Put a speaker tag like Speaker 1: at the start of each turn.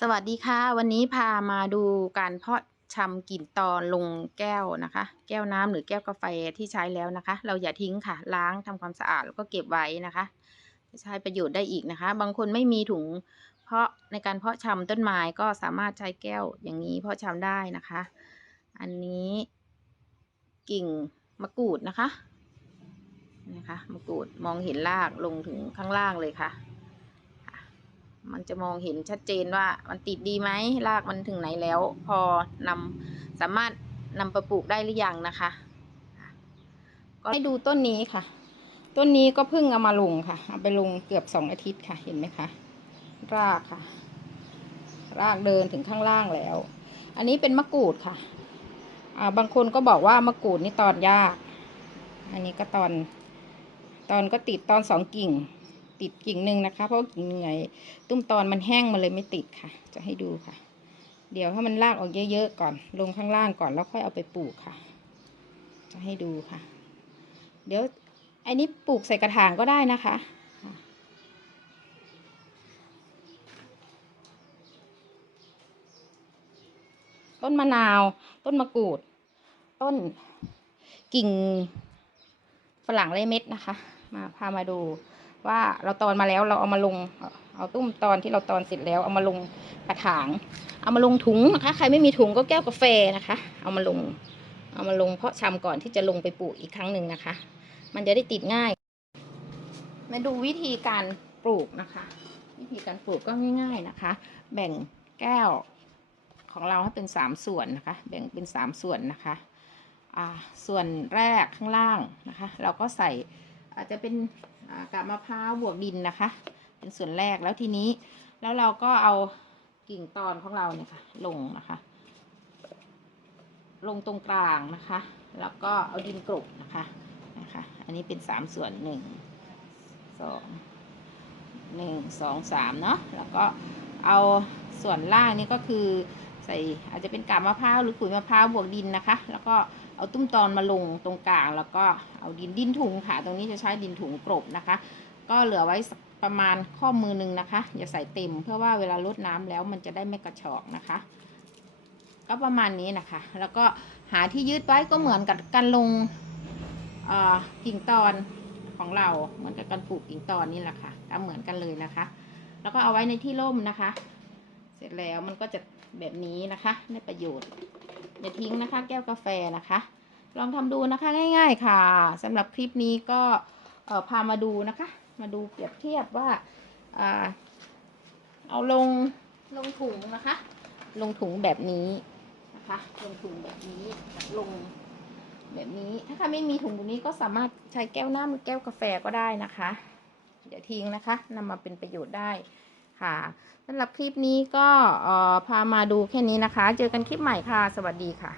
Speaker 1: สวัสดีค่ะ วันนี้พามาดูการเพาะชำกลิ่นตอนลงแก้วนะคะ แก้วน้ำหรือแก้วกาแฟที่ใช้แล้วนะคะ เราอย่าทิ้งค่ะ ล้างทำความสะอาดแล้วก็เก็บไว้นะคะใช้ประโยชน์ได้อีกนะคะ บางคนไม่มีถุงเพาะในการเพาะชำต้นไม้ก็สามารถใช้แก้วอย่างนี้เพาะชำได้นะคะ อันนี้กิ่งมะกรูดนะคะนะคะมะกรูดมองเห็นรากลงถึงข้างล่างเลยค่ะ มันจะมองเห็นชัดเจนว่ามันติดดีไหมรากมันถึงไหนแล้ว พอนำสามารถนำไปปลูกได้หรือยังนะคะ ก็ให้ดูต้นนี้ค่ะ ต้นนี้ก็เพิ่งเอามาลงค่ะ เอาไปลงเกือบสองอาทิตย์ค่ะ เห็นไหมคะ รากค่ะ รากเดินถึงข้างล่างแล้ว อันนี้เป็นมะกรูดค่ะอ่าบางคนก็บอกว่ามะกรูดนี่ตอนยาก อันนี้ก็ตอน ตอนก็ติดตอนสองกิ่ง ติดกิ่งหนึ่งนะคะ เพราะกิ่งหนึ่งไงตุ้มตอนมันแห้งมาเลยไม่ติดค่ะ จะให้ดูค่ะ เดี๋ยวให้มันลากออกเยอะๆก่อน ลงข้างล่างก่อนแล้วค่อยเอาไปปลูกค่ะ จะให้ดูค่ะ เดี๋ยวอันนี้ปลูกใส่กระถางก็ได้นะคะต้นมะนาว ต้นมะกรูด ต้นกิ่งฝรั่งไรเม็ดนะคะ มาพามาดู ว่าเราตอนมาแล้วเราเอามาลง เอาตุ้มตอนที่เราตอนเสร็จแล้วเอามาลงกระถาง เอามาลงถุงนะคะ ใครไม่มีถุงก็แก้วกาแฟนะคะ เอามาลง เอามาลงเพาะชำก่อนที่จะลงไปปลูกอีกครั้งหนึ่งนะคะ มันจะได้ติดง่าย มาดูวิธีการปลูกนะคะ วิธีการปลูกก็ง่าย ๆนะคะ แบ่งแก้วของเราให้เป็นสามส่วนนะคะ แบ่งเป็นสามส่วนนะคะอ่าส่วนแรกข้างล่างนะคะ เราก็ใส่อาจจะเป็น กาบมะพร้าวบวกดินนะคะ เป็นส่วนแรกแล้วทีนี้ แล้วเราก็เอากิ่งตอนของเราเนี่ยค่ะ ลงนะคะ ลงตรงกลางนะคะ แล้วก็เอาดินกลบนะคะนะคะ อันนี้เป็นสามส่วนหนึ่งสองหนึ่งสองสามเนาะแล้วก็เอาส่วนล่างนี่ก็คือ ใส่อาจจะเป็นกาบมะพร้าวหรือขุยมะพร้าวบวกดินนะคะ แล้วก็เอาตุ้มตอนมาลงตรงกลาง แล้วก็เอาดินดินถุงค่ะ ตรงนี้จะใช้ดินถุงกรบนะคะ ก็เหลือไว้ประมาณข้อมือหนึ่งนะคะ อย่าใส่เต็มเพื่อว่าเวลาลดน้ำแล้วมันจะได้ไม่กระชอกนะคะ ก็ประมาณนี้นะคะ แล้วก็หาที่ยืดไว้ก็เหมือนกับการลงกิ่งตอนของเราเหมือนกับการปลูกกิ่งตอนนี่แหละค่ะก็เหมือนกันเลยนะคะ แล้วก็เอาไว้ในที่ร่มนะคะ เสร็จแล้วมันก็จะแบบนี้นะคะได้ประโยชน์อย่าทิ้งนะคะ แก้วกาแฟนะคะ ลองทำดูนะคะง่าย ๆค่ะสำหรับคลิปนี้ก็พามาดูนะคะ มาดูเปรียบเทียบว่าเอาลงลงถุงนะคะ ลงถุงแบบนี้นะคะ ลงถุงแบบนี้ลงแบบนี้ถ้าใครไม่มีถุงตรงนี้ก็สามารถใช้แก้วน้ำหรือแก้วกาแฟก็ได้นะคะอย่าทิ้งนะคะนำมาเป็นประโยชน์ได้ ค่ะสำหรับคลิปนี้ก็พามาดูแค่นี้นะคะ เจอกันคลิปใหม่ค่ะ สวัสดีค่ะ